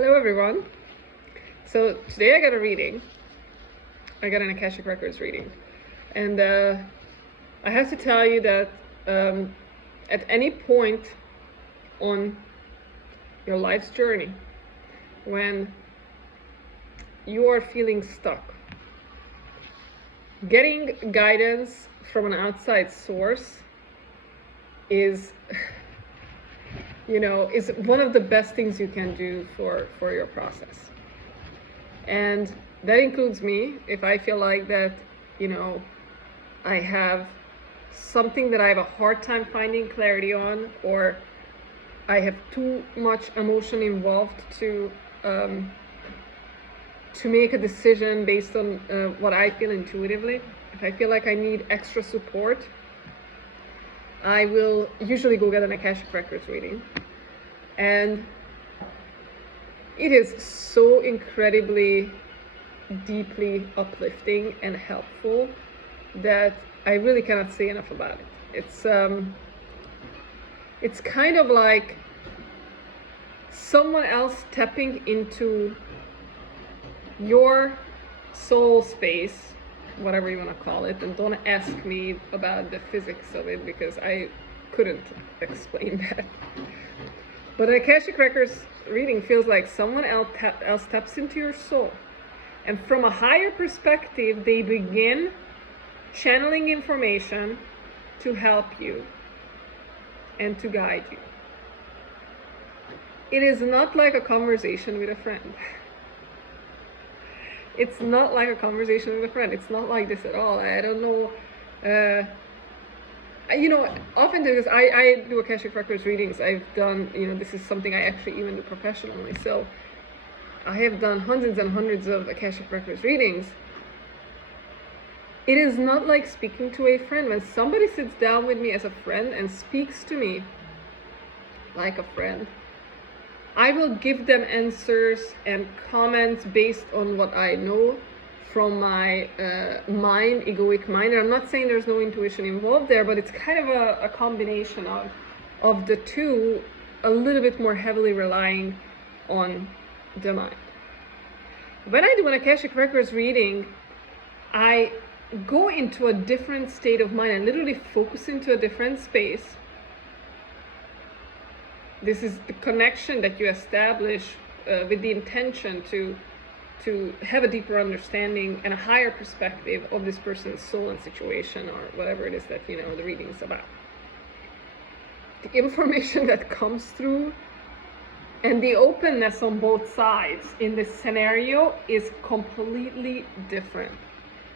Hello everyone. So today I got a reading. I got an Akashic Records reading. And I have to tell you that at any point on your life's journey, when you are feeling stuck, getting guidance from an outside source is is one of the best things you can do for your process. And that includes me. If I feel like that, I have something that I have a hard time finding clarity on, or I have too much emotion involved to make a decision based on what I feel intuitively. If I feel like I need extra support, I will usually go get an Akashic Records reading. And it is so incredibly, deeply uplifting and helpful that I really cannot say enough about it. It's kind of like someone else tapping into your soul space, whatever you want to call it, and don't ask me about the physics of it because I couldn't explain that. But an Akashic Records reading feels like someone else taps into your soul, and from a higher perspective they begin channeling information to help you and to guide you. It is not like a conversation with a friend. It's not like a conversation with a friend. It's not like this at all. I don't know. Often because I do Akashic Records readings, I've done, this is something I actually even do professionally. So I have done hundreds and hundreds of Akashic Records readings. It is not like speaking to a friend. When somebody sits down with me as a friend and speaks to me like a friend, I will give them answers and comments based on what I know from my egoic mind. And I'm not saying there's no intuition involved there, but it's kind of a combination of the two, a little bit more heavily relying on the mind. When I do an Akashic Records reading, I go into a different state of mind and literally focus into a different space. This is the connection that you establish with the intention to have a deeper understanding and a higher perspective of this person's soul and situation, or whatever it is that the reading is about. The information that comes through and the openness on both sides in this scenario is completely different.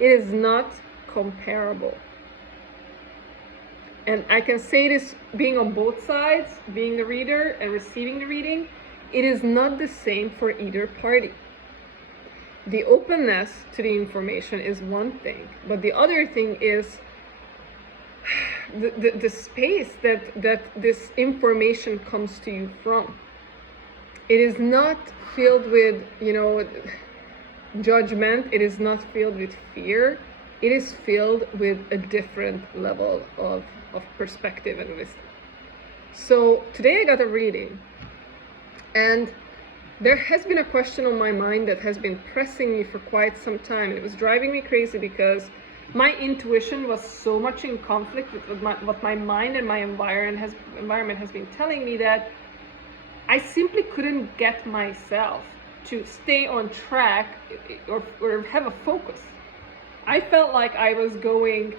It is not comparable. And I can say this being on both sides, being the reader and receiving the reading, it is not the same for either party. The openness to the information is one thing, but the other thing is the space that this information comes to you from. It is not filled with, judgment. It is not filled with fear. It is filled with a different level of perspective and wisdom. So today I got a reading, and there has been a question on my mind that has been pressing me for quite some time. It was driving me crazy because my intuition was so much in conflict with what my mind and my environment has been telling me, that I simply couldn't get myself to stay on track or have a focus. I felt like I was going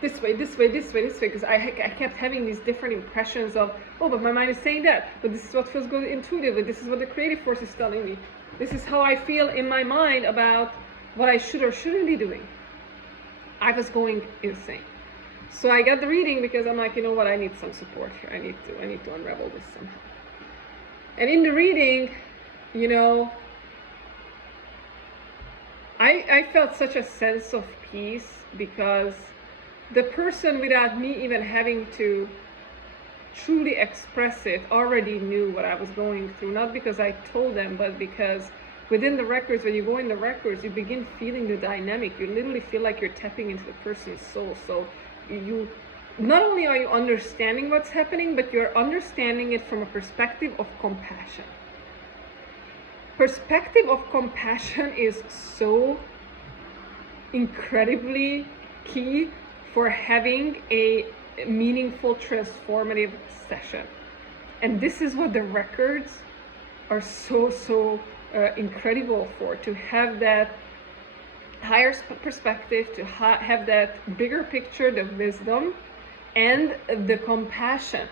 this way, because I kept having these different impressions of, oh, but my mind is saying that, but this is what feels good intuitively, this is what the creative force is telling me, this is how I feel in my mind about what I should or shouldn't be doing. I was going insane. So I got the reading because I'm like, I need some support here. I need to unravel this somehow. And in the reading, I felt such a sense of peace, because the person, without me even having to truly express it, already knew what I was going through. Not because I told them, but because within the records, when you go in the records, you begin feeling the dynamic. You literally feel like you're tapping into the person's soul. So you not only are you understanding what's happening, but you're understanding it from a perspective of compassion. perspective of compassion is so incredibly key for having a meaningful, transformative session. And this is what the records are so incredible for, to have that higher perspective, to have that bigger picture, the wisdom and the compassion,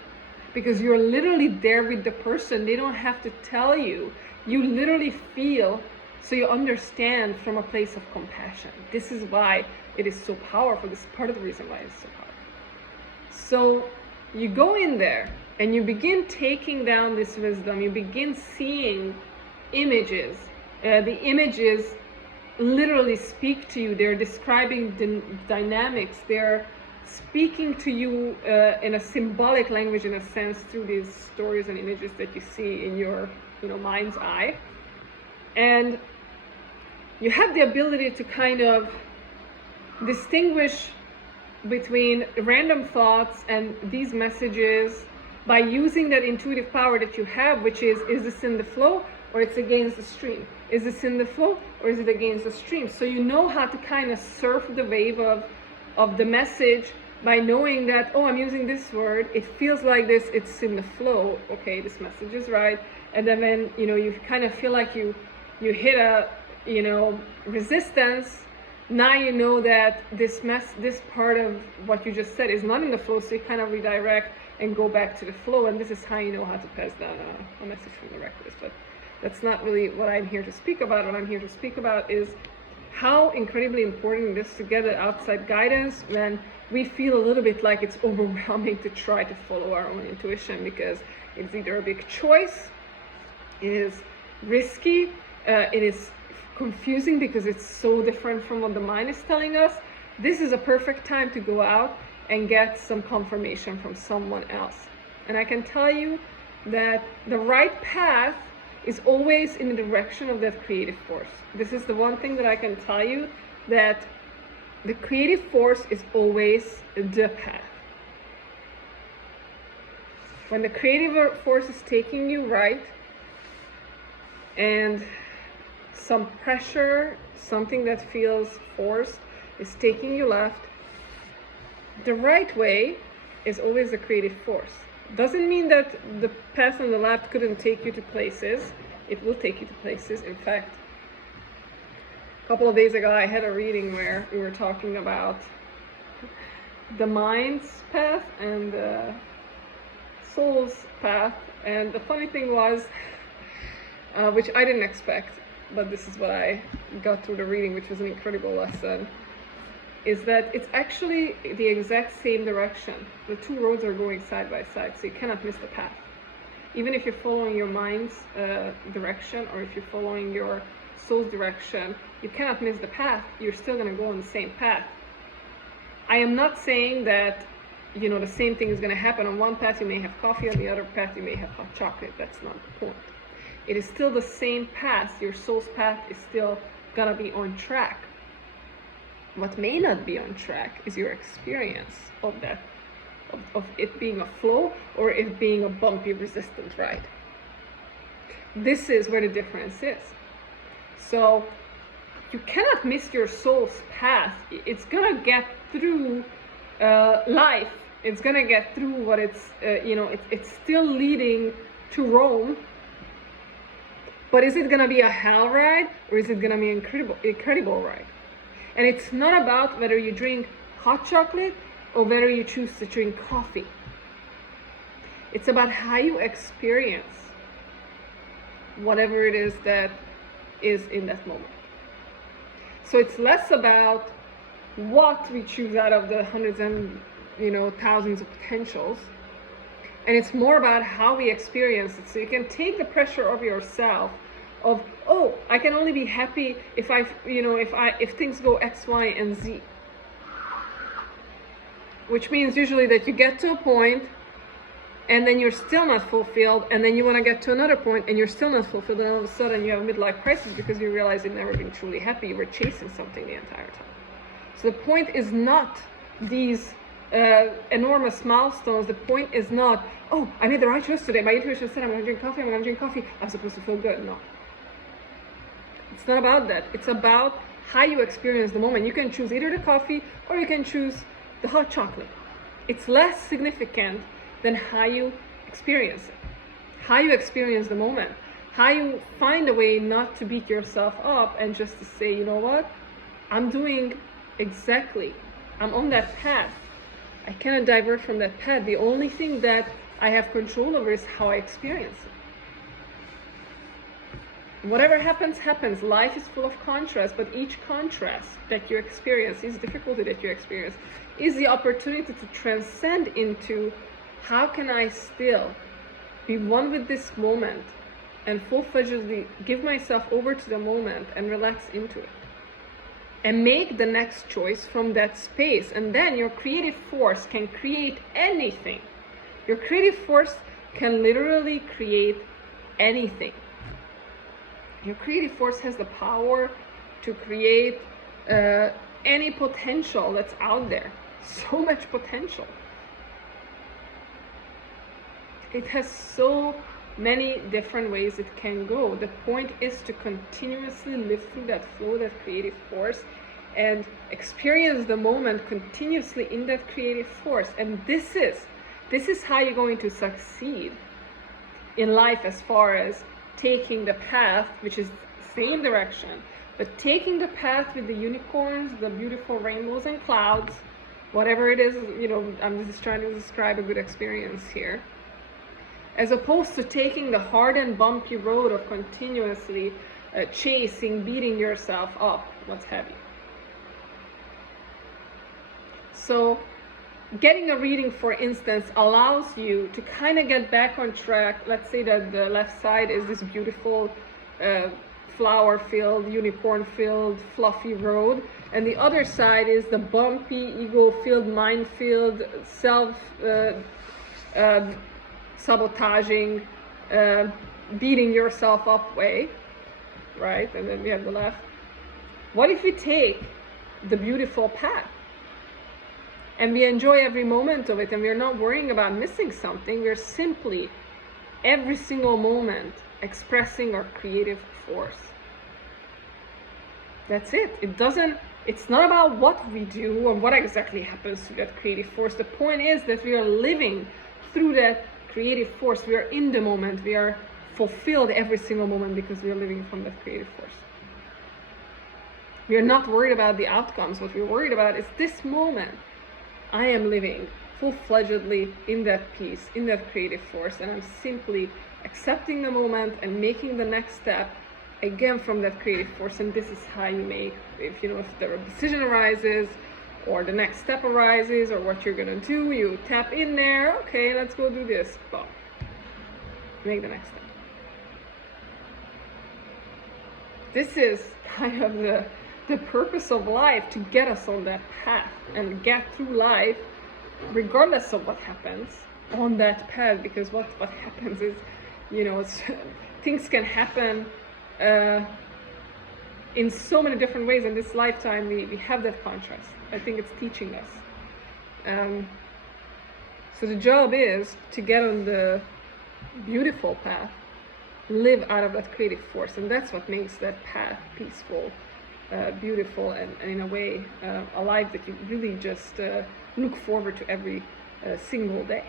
because you're literally there with the person. They don't have to tell you. You literally feel, so you understand from a place of compassion. This is why it is so powerful. This is part of the reason why it's so powerful. So you go in there and you begin taking down this wisdom. You begin seeing images. The images literally speak to you. They're describing the dynamics. They're speaking to you in a symbolic language, in a sense, through these stories and images that you see in your mind's eye. And you have the ability to kind of distinguish between random thoughts and these messages by using that intuitive power that you have, which is this in the flow or it's against the stream? Is this in the flow or is it against the stream? So you know how to kind of surf the wave of the message by knowing that, oh, I'm using this word, it feels like this, it's in the flow, okay, this message is right. And then when you kind of feel like you hit a resistance, now you know that this part of what you just said is not in the flow, so you kind of redirect and go back to the flow. And this is how you know how to pass down a message from the records. But that's not really what I'm here to speak about. What I'm here to speak about is how incredibly important it is to get that outside guidance when we feel a little bit like it's overwhelming to try to follow our own intuition, because it's either a big choice, it is risky, it is confusing because it's so different from what the mind is telling us. This is a perfect time to go out and get some confirmation from someone else. And I can tell you that the right path is always in the direction of that creative force. This is the one thing that I can tell you, that the creative force is always the path. When the creative force is taking you right, and some pressure, something that feels forced, is taking you left, the right way is always the creative force. Doesn't mean that the path on the left couldn't take you to places. It will take you to places. In fact, a couple of days ago I had a reading where we were talking about the mind's path and the soul's path. And the funny thing was, which I didn't expect, but this is what I got through the reading, which was an incredible lesson, is that it's actually the exact same direction. The two roads are going side by side, so you cannot miss the path. Even if you're following your mind's direction, or if you're following your soul's direction, you cannot miss the path. You're still going to go on the same path. I am not saying that the same thing is going to happen. On one path you may have coffee, on the other path you may have hot chocolate. That's not the point. It is still the same path. Your soul's path is still going to be on track. What may not be on track is your experience of that, of it being a flow or it being a bumpy, resistant ride. This is where the difference is. So you cannot miss your soul's path. It's gonna get through life. It's gonna get through what it's still leading to Rome. But is it gonna be a hell ride, or is it gonna be an incredible ride? And it's not about whether you drink hot chocolate or whether you choose to drink coffee. It's about how you experience whatever it is that is in that moment. So it's less about what we choose out of the hundreds and thousands of potentials, and it's more about how we experience it. So you can take the pressure off yourself of, oh, I can only be happy if things go X, Y, and Z. Which means usually that you get to a point and then you're still not fulfilled, and then you want to get to another point and you're still not fulfilled, and all of a sudden you have a midlife crisis because you realize you've never been truly happy. You were chasing something the entire time. So the point is not these enormous milestones. The point is not, oh, I made the right choice today. My intuition said I'm going to drink coffee. I'm supposed to feel good. No. It's not about that. It's about how you experience the moment. You can choose either the coffee or you can choose the hot chocolate. It's less significant than how you experience it, how you experience the moment, how you find a way not to beat yourself up and just to say, you know what, I'm doing exactly, I'm on that path. I cannot divert from that path. The only thing that I have control over is how I experience it. Whatever happens, happens. Life is full of contrast, but each contrast that you experience, each difficulty that you experience, is the opportunity to transcend into how can I still be one with this moment and full-fledgedly give myself over to the moment and relax into it. And make the next choice from that space. And then your creative force can create anything. Your creative force can literally create anything. Your creative force has the power to create any potential that's out there. So much potential. It has so many different ways it can go. The point is to continuously live through that flow, that creative force, and experience the moment continuously in that creative force. And this is how you're going to succeed in life, as far as taking the path, which is the same direction, but taking the path with the unicorns, the beautiful rainbows and clouds, whatever it is, you know, I'm just trying to describe a good experience here, as opposed to taking the hard and bumpy road of continuously chasing, beating yourself up, what's heavy. So getting a reading, for instance, allows you to kind of get back on track. Let's say that the left side is this beautiful flower-filled, unicorn-filled, fluffy road, and the other side is the bumpy, ego-filled, mind-filled, sabotaging, beating yourself up way, right? And then we have the left. What if we take the beautiful path and we enjoy every moment of it, and we're not worrying about missing something? We're simply every single moment expressing our creative force. That's it. It's not about what we do or what exactly happens to that creative force. The point is that we are living through that creative force. We are in the moment. We are fulfilled every single moment because we are living from that creative force. We are not worried about the outcomes. What we're worried about is this moment. I am living full-fledgedly in that peace, in that creative force, and I'm simply accepting the moment and making the next step again from that creative force. And this is how you make, if the decision arises or the next step arises or what you're gonna do, you tap in there. Okay, let's go do this. Boom. Make the next step. This is kind of the purpose of life, to get us on that path and get through life regardless of what happens on that path. Because what happens is, things can happen in so many different ways. In this lifetime we have that contrast. I think it's teaching us. So the job is to get on the beautiful path, live out of that creative force, and that's what makes that path peaceful, beautiful, and in a way a life that you really just look forward to every single day.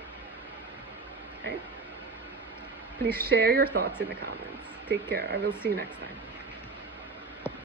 Okay? Please share your thoughts in the comments. Take care. I will see you next time.